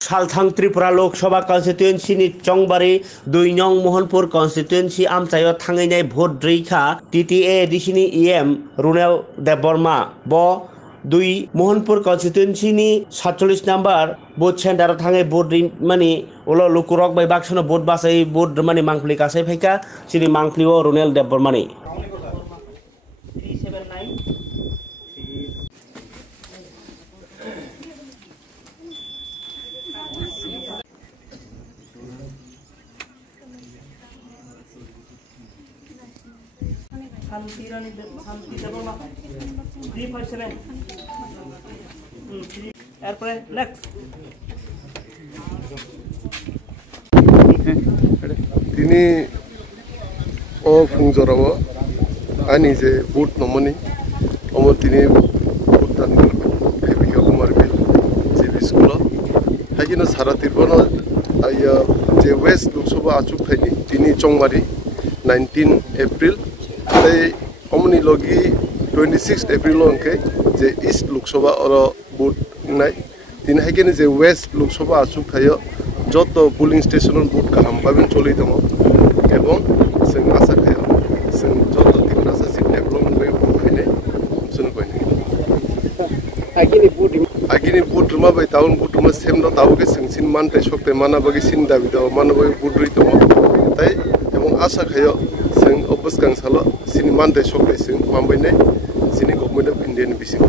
सालथां त्रिपुरा लोकसभा कन्स्टिट्युएन्सिनि चंबारी 2 नं मोहनपुर कन्स्टिट्युएन्सि आमचायाव थांनाय भोट रैखा टीटीए एडिसिनि इएम रुनेल देबबर्मा ब 2 मोहनपुर कन्स्टिट्युएन्सिनि 47 नम्बर भोट सेन्टार थांनाय भोट माने उलो लुकुरक बाय बाक्सनो भोट बासाय भोट माने मांखलि कासाय फाइका सिनि मांखलिओ रुनेल देबबर्मानि তিনি ও ফুংজরাব আনি যে বুট নমনি অমর তিনি বুট দান হেবিকা কুমার বিল জিবি স্কুল হাইকিনো সারা তিরবন আইয়া যে ওয়েস্ট লোকসভা আচুক থাইনি তিনি চংমারি 19 এপ্রিল তাই অমনি লগি 26 এপ্রিল অঙ্কে যে ইস্ট লোকসভা অর বুট নাই তিনি হাইকিনো যে ওয়েস্ট লোকসভা আচুক থাইয় যত পুলিং স্টেশন বুট কাহাম পাবেন চলে দङ এবং जों आसा खायो जों যত তিন आसा सिट डेभलपमेन्ट बै बुहायने जों कयने आगिनि बुट रुमा बै टाउन बुट रुमा सेम न तावगे सिंसिन मानते सकते माना बगे सिन दाबि दाव माना बगे बुट रै दङ ताई এবং आसा खायो जों अबस गांसाल सिनि मानते सकते जों मामबायनाय सिनि गभर्नमेन्ट अफ इन्डिया नि बिसिं